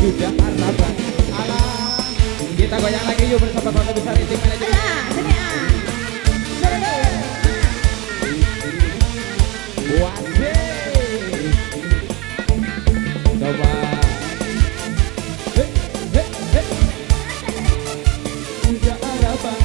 Sudah Arnaban. Alah, kita goyang lagi yuk bersama keluarga besar Intik Manajemen. Sini Wasih. Coba. Sudah Arnaban.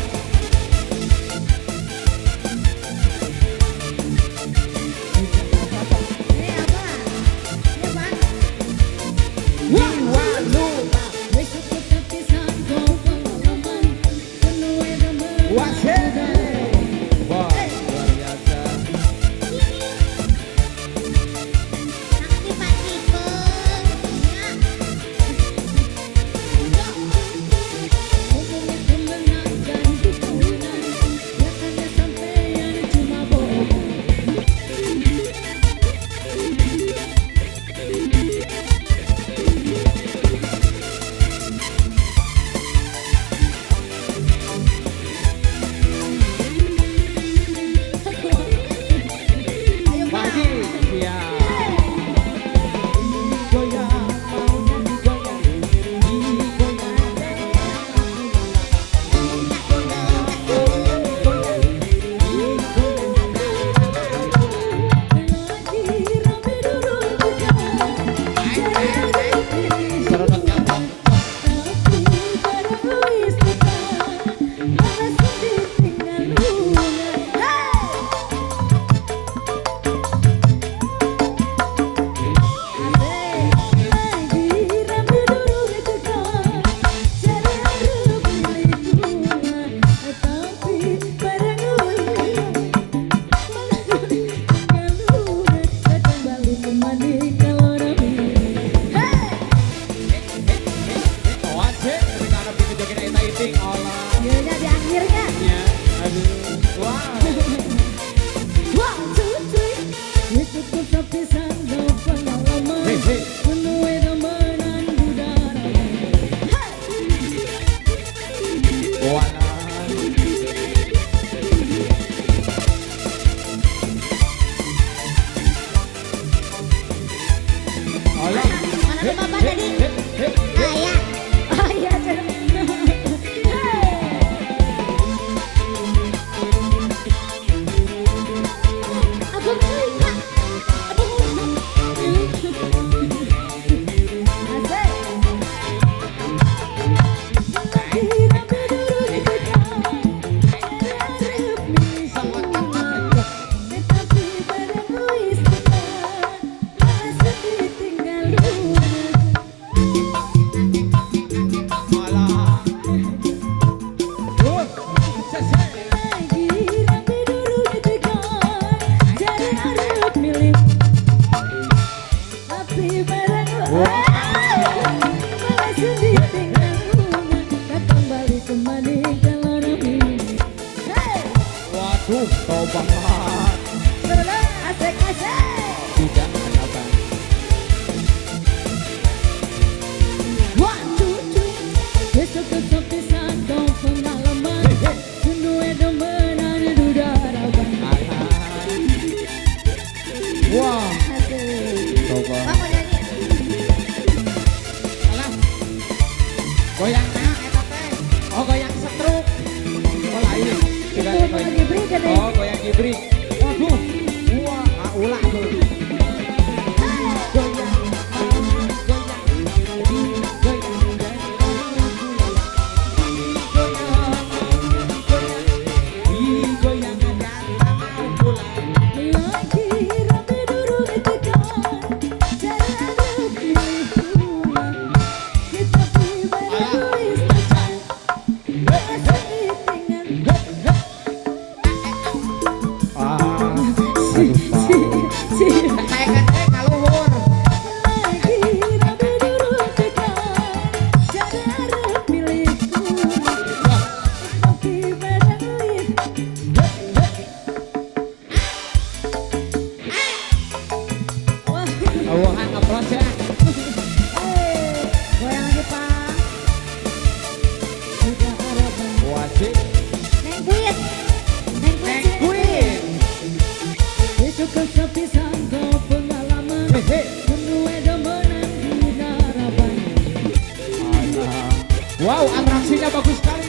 Kesepisan kau pengalaman.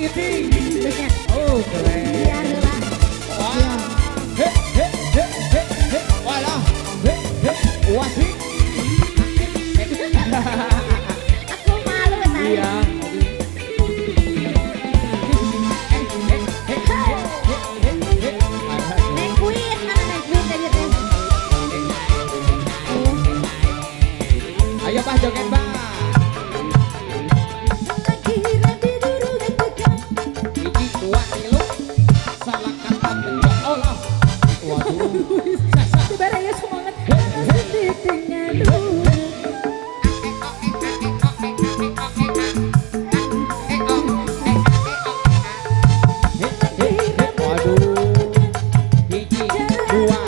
giting. Terusnya. Oh, keren. Biar heula. Wah. He he he he he. Walah. He he. Wasik. Aku malu tadi. Iya. Neng kuit, mana neng kuit tadi teh? Ayo Pak joget Pak. Hiji dua tilu. Salah kata penjok Allah. Waduh. Sebenarnya semangat sedih dengan dulu. Waduh. Hiji dua.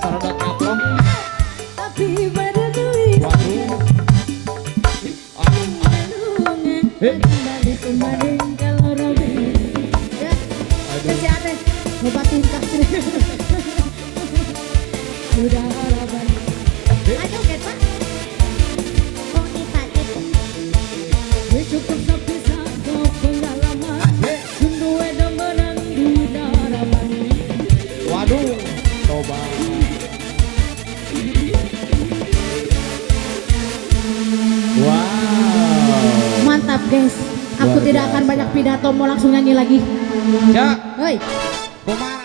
Sarodot kaplong. Tapi pada tulis Waduh. kembali kemarin kalau Robi. Ya, kasih ate, ngobatin kasih. Sudah harapan. Ayo get Pak. Oh ini Pak itu. Cukup sampai satu pengalaman. Sungguh ada menang di harapan. Waduh. Coba. Wow. Mantap guys. Aku Luar tidak akan biasa. banyak pidato, mau langsung nyanyi lagi. Ya, Hoi. kumaha